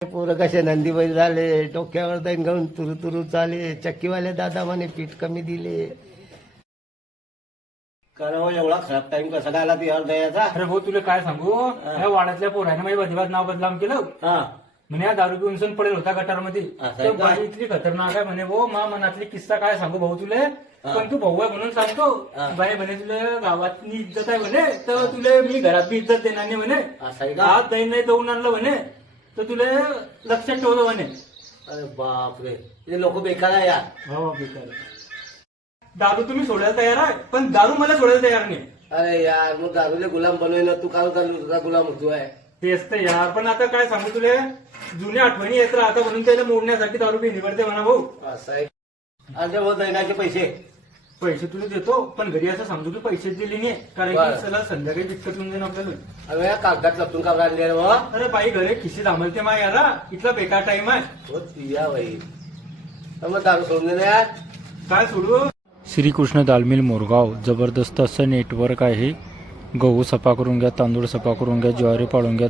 पोरं कसे नंदी बैल झाले, डोक्यावर दैन घेऊन तुरु तुरु चाले, चक्कीवाले दादा म्हणे पीठ कमी दिले. करावं एवढा खराब टाइम कसा काय आला यार दयाचा. अरे भाऊ तुला काय सांगू, या वाड्यातल्या पोराने माझ्या बदिवाद नाव बदनाम केलं. म्हणे हा दारू पिऊन सण पडेल होता गटारमध्ये. तर बाई इतकी खतरनाक आहे म्हणे भाऊ, मा मनातली किस्सा काय सांगू भाऊ तुले. पण तू भाऊ आहे म्हणून सांगतो. बाई म्हणे तुला गावातली इज्जत आहे म्हणे, तर तुला मी घरात बी इज्जत देणार नाही म्हणे. हात दही नाही देऊन आणलं म्हणे, तर तुला लक्षात ठेवलं म्हणे. अरे बापरे, हे लोक बेकार आहे यार. हो बेकार. दारू तुम्ही सोडायला तयार आहे, पण दारू मला सोडायला तयार नाही. अरे यार मग दारूले गुलाम बनवलं, तू काल तुझा गुलाम होतो आहे. तेच तर यार. पण आता काय सांगू तुला, जुन्या आठवणी येत राहता म्हणून त्याला मोडण्यासाठी दारू बी निवडते म्हणा भाऊ. असं आहे. अरे हो दैनाचे पैसे तुला देतो, पण घरी असं समजू की पैसे दिले नाही, कारण की चला संध्याकाळी विकत येऊन जाईन आपल्याला. अरे या कागदात लपतून का आणले रे बाबा. अरे बाई घरी खिशी थांबलते मा याला, इथला बेकार टाइम आहे. हो तुया बाई, मग दारू सोडून दे यार. काय सोडू. श्रीकृष्ण दालमिल मोरगाव जबरदस्त असं नेटवर्क आहे. गहू सफा करून घ्या, तांदूळ सफा करून घ्या, ज्वारी पाडून घ्या.